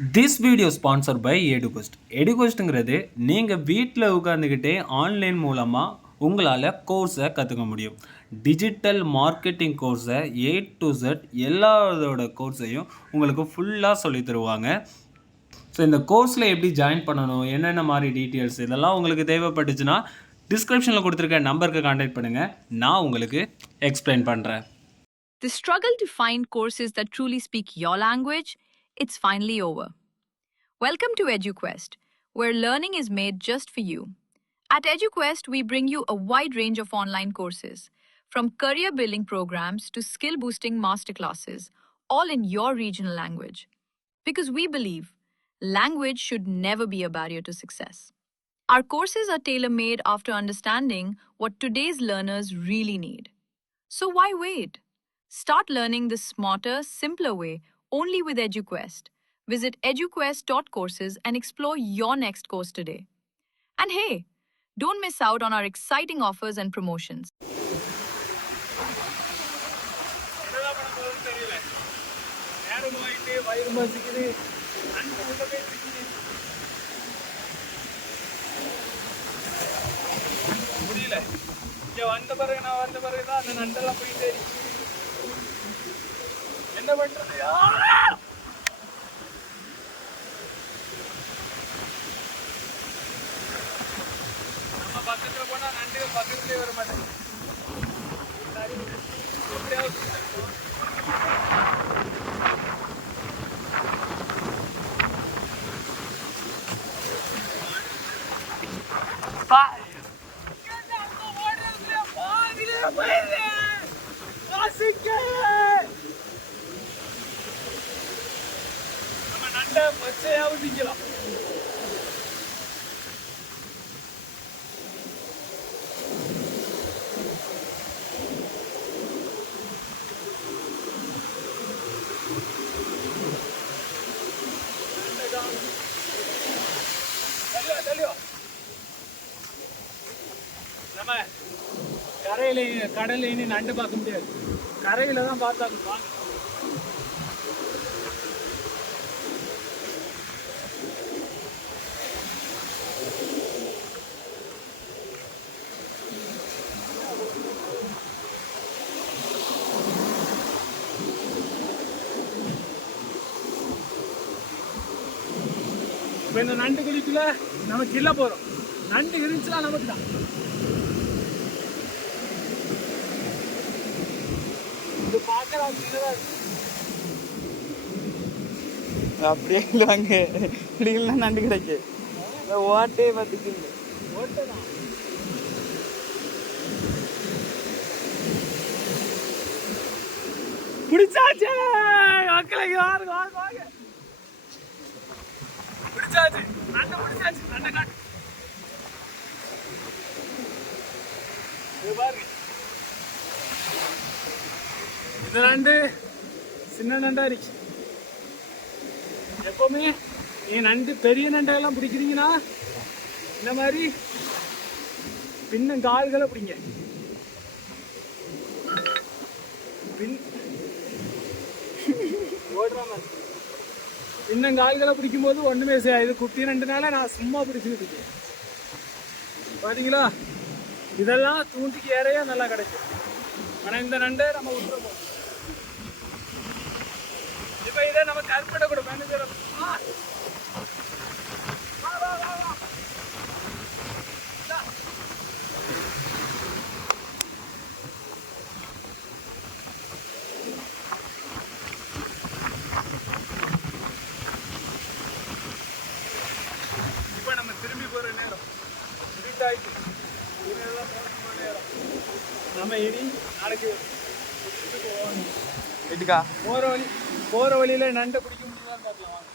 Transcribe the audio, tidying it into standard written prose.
This video sponsor by Educost. எடுகோஸ்ட்டுங்கிறது நீங்கள் வீட்டில் உட்காந்துக்கிட்டே ஆன்லைன் மூலமாக உங்களால் கோர்ஸை கற்றுக்க முடியும். டிஜிட்டல் மார்க்கெட்டிங் கோர்ஸை A to Z எல்லாத்தோட கோர்ஸையும் உங்களுக்கு ஃபுல்லாக சொல்லி தருவாங்க. ஸோ இந்த கோர்ஸில் எப்படி ஜாயின் பண்ணணும், என்னென்ன மாதிரி டீட்டெயில்ஸ் இதெல்லாம் உங்களுக்கு தேவைப்பட்டுச்சுன்னா டிஸ்கிரிப்ஷனில் கொடுத்துருக்க நம்பருக்கு கான்டாக்ட் பண்ணுங்கள். நான் உங்களுக்கு எக்ஸ்பிளைன் பண்ணுறேன். The struggle to find courses that truly speak your language, it's finally over. Welcome to EduQuest, where learning is made just for you. At EduQuest, we bring you a wide range of online courses, from career building programs to skill boosting masterclasses, all in your regional language. Because we believe language should never be a barrier to success. Our courses are tailor made after understanding what today's learners really need. So why wait? Start learning the smarter, simpler way only with EduQuest. Visit eduquest.courses and explore your next course today. And hey, don't miss out on our exciting offers and promotions. என்ன பண்றது? நம்ம பக்கத்துல போனா நண்டுகள் பக்கத்துலயே வர மாட்டேங்குது. நம்ம நண்டை பச்சையாவும் திங்கலாம். நம்ம கடல்ல இனி நண்டு பார்க்க முடியாது, கரையில தான் பார்த்தாங்க. வாங்க. இப்போ இந்த நண்டு குழிக்குள்ள நம்ம கிள்ள போறோம். நண்டு இருந்துச்சுன்னா நமக்கு தான். இது பார்க்கலாம் சின்னதா இருக்கு. அப்படியே இல்லைவாங்க, இப்படின்னா நண்டு கிடைக்கு. ஓட்டே பார்த்துக்கிங்க, ஓட்டை தான். பிடிச்சாச்சு மக்களை, யாருக்கு வாங்க வாங்க. பிடிச்சாச்சு நண்டை, பிடிச்சாச்சு நண்டை காட்டு. பாருங்க, இந்த நண்டு சின்ன நண்டா இருக்கு. எப்பவுமே நீ நண்டு பெரிய நண்டையெல்லாம் பிடிக்கிறீங்கன்னா இந்த மாதிரி பின்னும் கால்களை பிடிங்க. ஓடுற மாதிரி இன்னும் கால்களை பிடிக்கும் போது ஒன்றுமே செய்யாது. குட்டி நண்டுனால நான் சும்மா பிடிச்சிக்கிட்டு இருக்கேன். பார்த்தீங்களா, இதெல்லாம் தூண்டிக்கு ஏறையா நல்லா கிடைக்கும். ஆனால் இந்த நண்டை நம்ம விட்டுருப்போம். இப்போ இதை நம்ம கற்பனை கூட மேனேஜர் இப்போ நம்ம திரும்பி போகிற நேரம் இருட்டாயிட்டு. இதெல்லாம் போகிற நேரம் நம்ம இனி நாளைக்கு போகணும். வீட்டுக்கா போகிற வழியில் நண்டை பிடிக்க முடியுமான்னு பார்க்கலாம்.